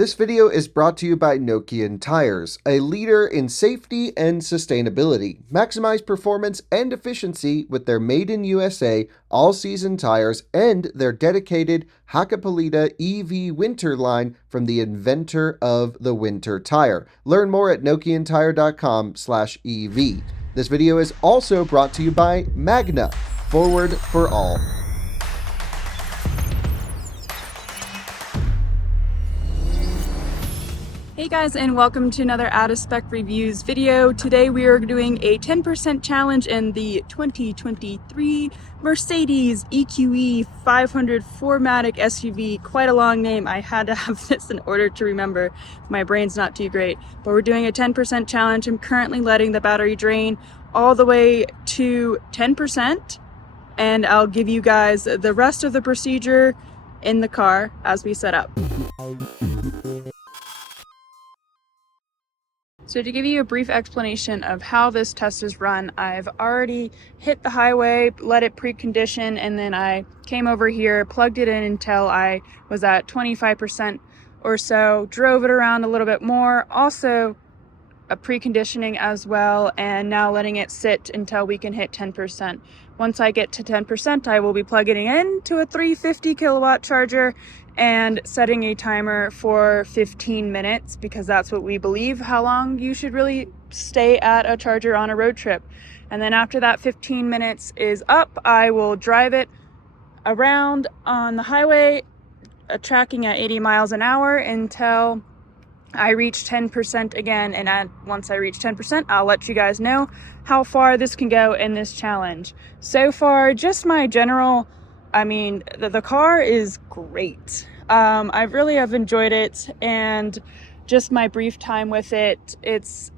This video is brought to you by Nokian Tires, a leader in safety and sustainability. Maximize performance and efficiency with their made in USA all-season tires and their dedicated Hakkapeliitta EV winter line from the inventor of the winter tire. Learn more at nokiantire.com/EV. This video is also brought to you by Magna, forward for all. Hey guys, and welcome to another Out of Spec Reviews video. Today we are doing a 10% challenge in the 2023 Mercedes EQE 500 4MATIC SUV. Quite a long name. I had to have this in order to remember. My brain's not too great. But we're doing a 10% challenge. I'm currently letting the battery drain all the way to 10%. And I'll give you guys the rest of the procedure in the car as we set up. So to give you a brief explanation of how this test is run, I've already hit the highway, let it precondition, and then I came over here, plugged it in until I was at 25% or so, drove it around a little bit more, also a preconditioning as well, and now letting it sit until we can hit 10%. Once I get to 10%, I will be plugging it into a 350 kilowatt charger and setting a timer for 15 minutes because that's what we believe how long you should really stay at a charger on a road trip. And then after that 15 minutes is up, I will drive it around on the highway, tracking at 80 miles an hour until I reach 10% again, and once I reach 10%, I'll let you guys know how far this can go in this challenge. So far, just my general, the car is great. I really have enjoyed it, and just my brief time with it, it's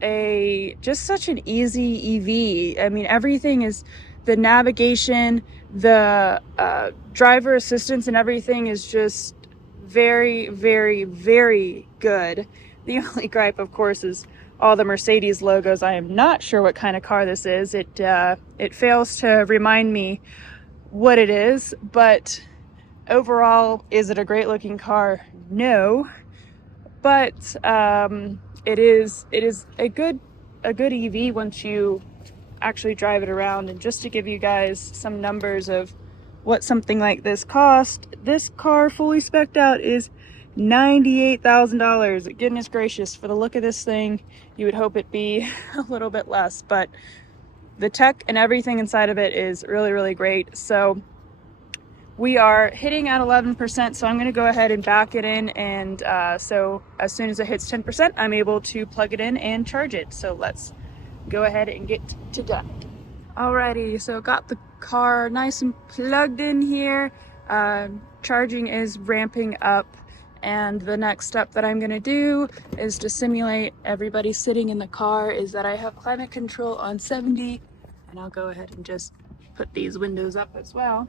just such an easy EV. I mean, everything is, the navigation, the driver assistance and everything is just very, very, very good. The only gripe, of course, is all the Mercedes logos. I am not sure what kind of car this is. It fails to remind me what it is, but overall, is it a great looking car? No, but it is a good EV once you actually drive it around. And just to give you guys some numbers of what something like this cost, this car fully spec'd out is $98,000. Goodness gracious, for the look of this thing, you would hope it be a little bit less, but the tech and everything inside of it is really, really great. So we are hitting at 11%, so I'm going to go ahead and back it in, and so as soon as it hits 10%, I'm able to plug it in and charge it. So let's go ahead and get to that. Alrighty, so got the car nice and plugged in here. Charging is ramping up, and the next step that I'm gonna do is to simulate everybody sitting in the car is that I have climate control on 70, and I'll go ahead and just put these windows up as well,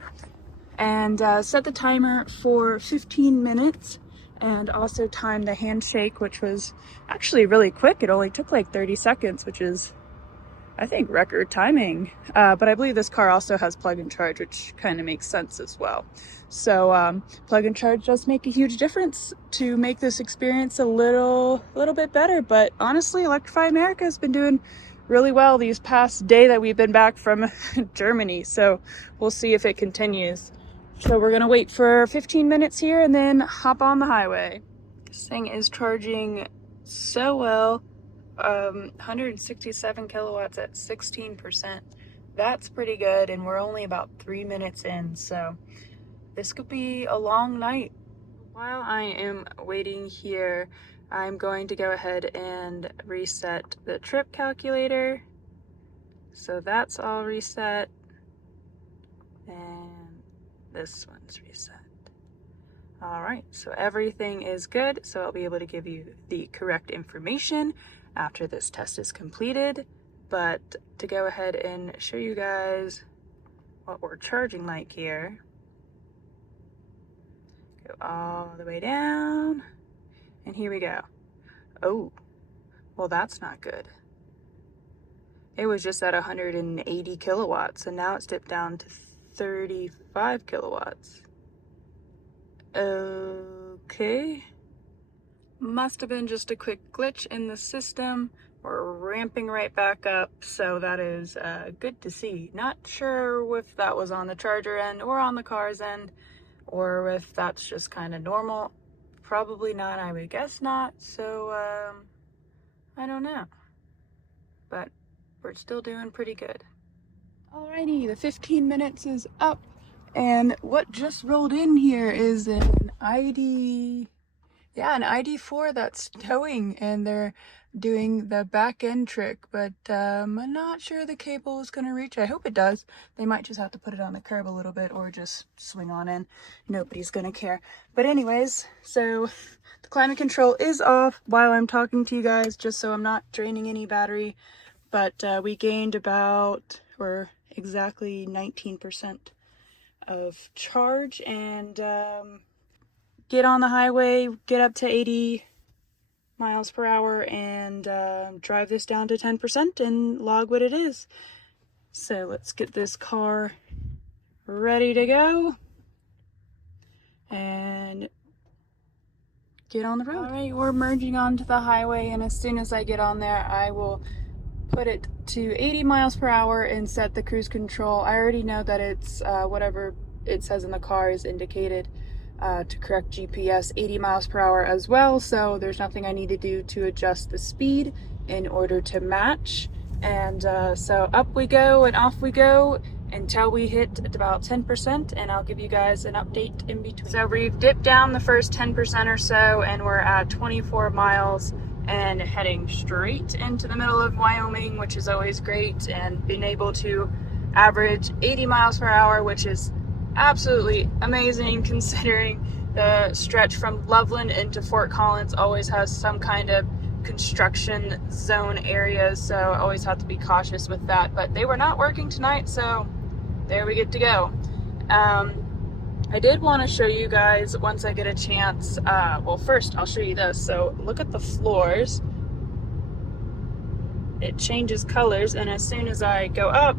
and set the timer for 15 minutes, and also time the handshake, which was actually really quick. It only took like 30 seconds, which is, I think, record timing. But I believe this car also has plug and charge, which kind of makes sense as well. So plug and charge does make a huge difference to make this experience a little bit better. But honestly, Electrify America has been doing really well these past day that we've been back from Germany. So we'll see if it continues. So we're gonna wait for 15 minutes here and then hop on the highway. This thing is charging so well. 167 kilowatts at 16%. That's pretty good, and we're only about 3 minutes in, so this could be a long night. While I am waiting here, I'm going to go ahead and reset the trip calculator. So that's all reset, and this one's reset. All right, so everything is good, so I'll be able to give you the correct information after this test is completed. But to go ahead and show you guys what we're charging like here, go all the way down, and here we go. Oh, well, that's not good. It was just at 180 kilowatts, and now it's dipped down to 35 kilowatts. Okay. must have been just a quick glitch in the system. We're ramping right back up, so that is good to see. Not sure if that was on the charger end or on the car's end, or if that's just kind of normal. Probably not, I would guess not, so I don't know. But we're still doing pretty good. Alrighty, the 15 minutes is up, and what just rolled in here is an ID4 that's towing, and they're doing the back end trick, but I'm not sure the cable is going to reach. I hope it does. They might just have to put it on the curb a little bit or just swing on in. Nobody's going to care. But anyways, so the climate control is off while I'm talking to you guys, just so I'm not draining any battery. But we gained about, or exactly 19% of charge, and get on the highway, get up to 80 miles per hour, and drive this down to 10% and log what it is. So let's get this car ready to go and get on the road. All right, we're merging onto the highway, and as soon as I get on there, I will put it to 80 miles per hour and set the cruise control. I already know that it's whatever it says in the car is indicated to correct GPS 80 miles per hour as well, so there's nothing I need to do to adjust the speed in order to match. And so up we go and off we go until we hit about 10%, and I'll give you guys an update in between. So we've dipped down the first 10% or so, and we're at 24 miles and heading straight into the middle of Wyoming, which is always great, and being able to average 80 miles per hour, which is absolutely amazing considering the stretch from Loveland into Fort Collins always has some kind of construction zone areas, so I always have to be cautious with that. But they were not working tonight, so there we get to go. I did want to show you guys once I get a chance. Well, first I'll show you this. So look at the floors. It changes colors, and as soon as I go up,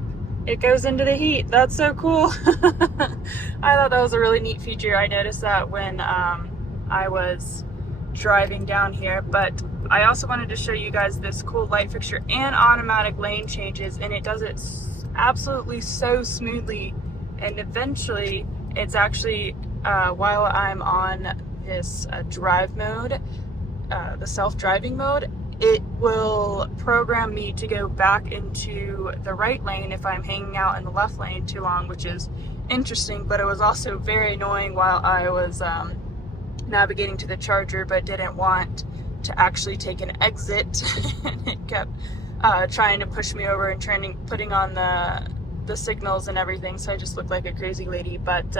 it goes into the heat. That's so cool. I thought that was a really neat feature. I noticed that when I was driving down here, but I also wanted to show you guys this cool light fixture and automatic lane changes, and it does it absolutely so smoothly. And eventually it's actually while I'm on this drive mode, the self-driving mode, it will program me to go back into the right lane if I'm hanging out in the left lane too long, which is interesting. But it was also very annoying while I was navigating to the charger, but didn't want to actually take an exit. And it kept trying to push me over and putting on the signals and everything, so I just looked like a crazy lady. But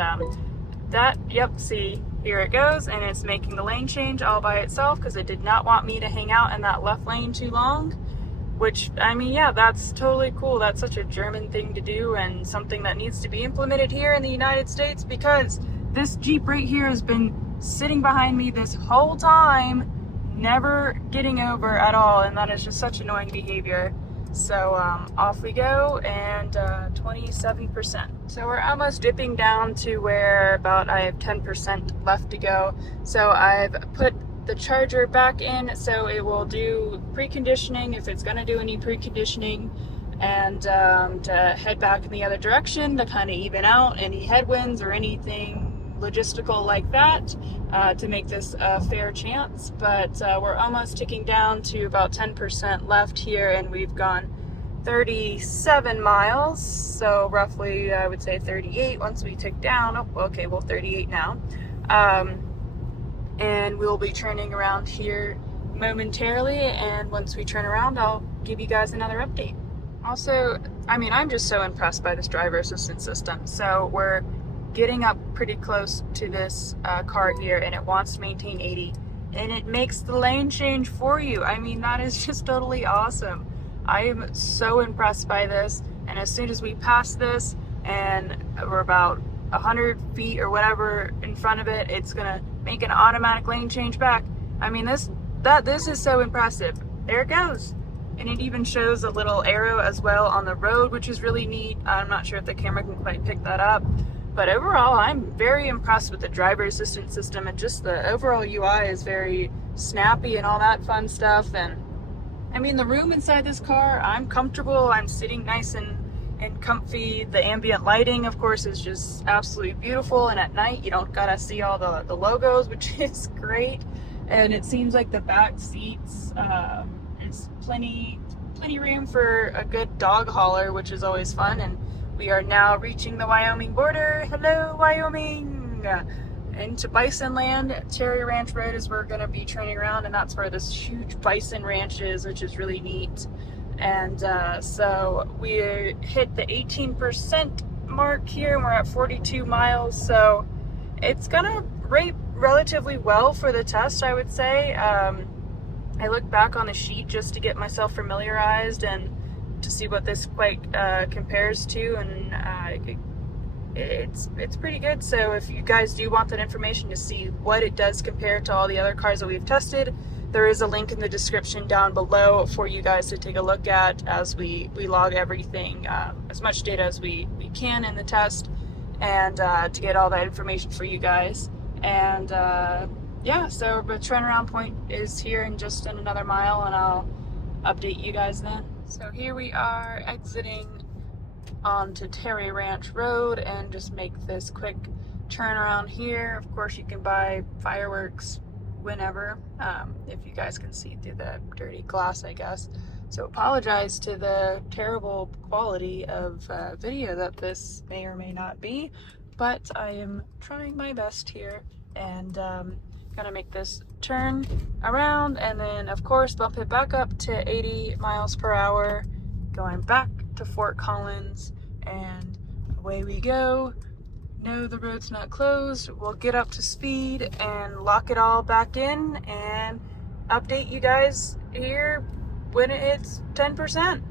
see, here it goes, and it's making the lane change all by itself because it did not want me to hang out in that left lane too long, which, I mean, yeah, that's totally cool. That's such a German thing to do, and something that needs to be implemented here in the United States, because this Jeep right here has been sitting behind me this whole time, never getting over at all, and that is just such annoying behavior. So off we go, and 27%. So we're almost dipping down to where about I have 10% left to go. So I've put the charger back in, so it will do preconditioning if it's going to do any preconditioning, and to head back in the other direction to kind of even out any headwinds or anything logistical like that, to make this a fair chance. But we're almost ticking down to about 10% left here, and we've gone 37 miles, so roughly I would say 38 once we tick down. Oh, okay, well, 38 now. And we'll be turning around here momentarily, and once we turn around, I'll give you guys another update. Also, I mean, I'm just so impressed by this driver assistance system. So we're getting up pretty close to this car here, and it wants to maintain 80, and it makes the lane change for you. I mean, that is just totally awesome. I am so impressed by this, and as soon as we pass this and we're about 100 feet or whatever in front of it, it's gonna make an automatic lane change back. I mean, this is so impressive. There it goes. And it even shows a little arrow as well on the road, which is really neat. I'm not sure if the camera can quite pick that up, But overall, I'm very impressed with the driver assistance system, and just the overall UI is very snappy and all that fun stuff. And I mean, the room inside this car, I'm comfortable. I'm sitting nice and comfy. The ambient lighting, of course, is just absolutely beautiful. And at night, you don't gotta see all the logos, which is great. And it seems like the back seats is plenty room for a good dog hauler, which is always fun. And we are now reaching the Wyoming border. Hello, Wyoming! Into Bison Land. Cherry Ranch Road is where we're going to be turning around, and that's where this huge bison ranch is, which is really neat. And so we hit the 18% mark here, and we're at 42 miles. So it's going to rate relatively well for the test, I would say. I looked back on the sheet just to get myself familiarized and to see what this quite compares to, and it's pretty good. So if you guys do want that information to see what it does compare to all the other cars that we've tested, there is a link in the description down below for you guys to take a look at as we log everything, as much data as we can in the test, and to get all that information for you guys. And yeah, so the turnaround point is here in just another mile, and I'll update you guys then. So here we are exiting onto Terry Ranch Road, and just make this quick turnaround here. Of course, you can buy fireworks whenever, if you guys can see through the dirty glass, I guess. So apologize to the terrible quality of video that this may or may not be, but I am trying my best here, and gonna make this turn around, and then of course bump it back up to 80 miles per hour, going back to Fort Collins, and away we go. No, the road's not closed. We'll get up to speed and lock it all back in and update you guys here when it hits 10%.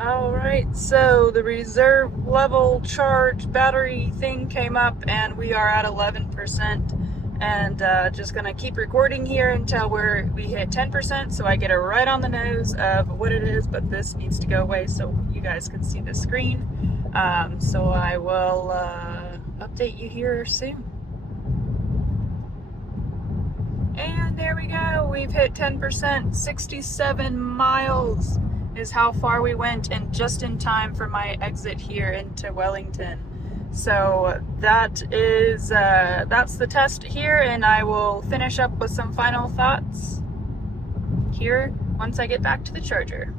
Alright, so the reserve level charge battery thing came up, and we are at 11%. And just gonna keep recording here until we hit 10%, so I get it right on the nose of what it is. But this needs to go away so you guys can see the screen. So I will update you here soon. And there we go, we've hit 10%. 67 miles is how far we went, and just in time for my exit here into Wellington. So that is that's the test here, and I will finish up with some final thoughts here once I get back to the charger.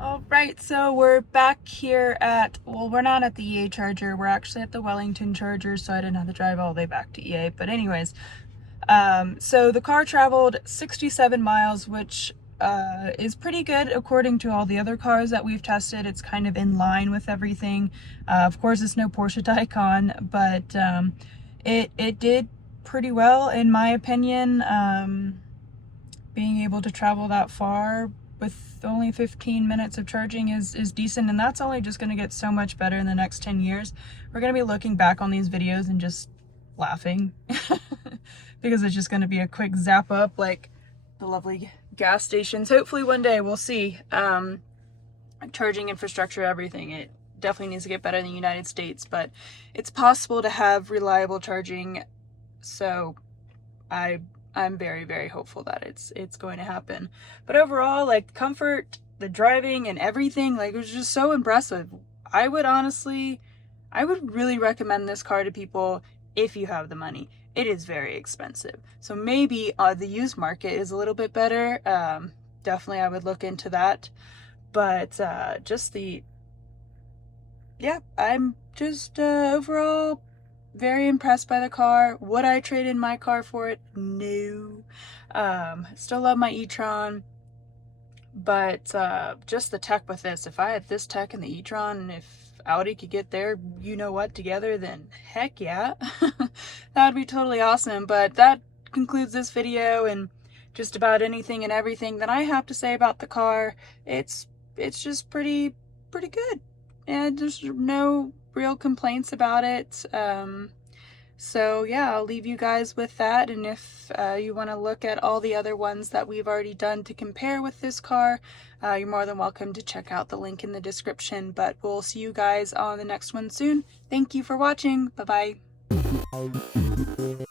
Alright, so we're back here at, well, we're not at the EA charger, we're actually at the Wellington charger, so I didn't have to drive all the way back to EA. But anyways, so the car traveled 67 miles, which is pretty good according to all the other cars that we've tested. It's kind of in line with everything. Of course, it's no Porsche Taycan, but it did pretty well in my opinion. Being able to travel that far with only 15 minutes of charging is decent, and that's only just going to get so much better in the next 10 years. We're going to be looking back on these videos and just laughing because it's just going to be a quick zap up like the lovely gas stations. Hopefully one day, we'll see. Charging infrastructure, everything, it definitely needs to get better in the United States, but it's possible to have reliable charging. So I'm very, very hopeful that it's going to happen. But overall, like, comfort, the driving and everything, like, it was just so impressive. I would really recommend this car to people if you have the money. It is very expensive. So maybe the used market is a little bit better. Definitely I would look into that. But I'm just overall very impressed by the car. Would I trade in my car for it? No. Still love my e-tron. But just the tech with this. If I had this tech in the e-tron, and if Audi could get their you-know-what together, then heck yeah. That would be totally awesome. But that concludes this video, and just about anything and everything that I have to say about the car. It's just pretty good. And there's no real complaints about it. So yeah, I'll leave you guys with that, and if you want to look at all the other ones that we've already done to compare with this car, you're more than welcome to check out the link in the description. But we'll see you guys on the next one soon. Thank you for watching. Bye bye.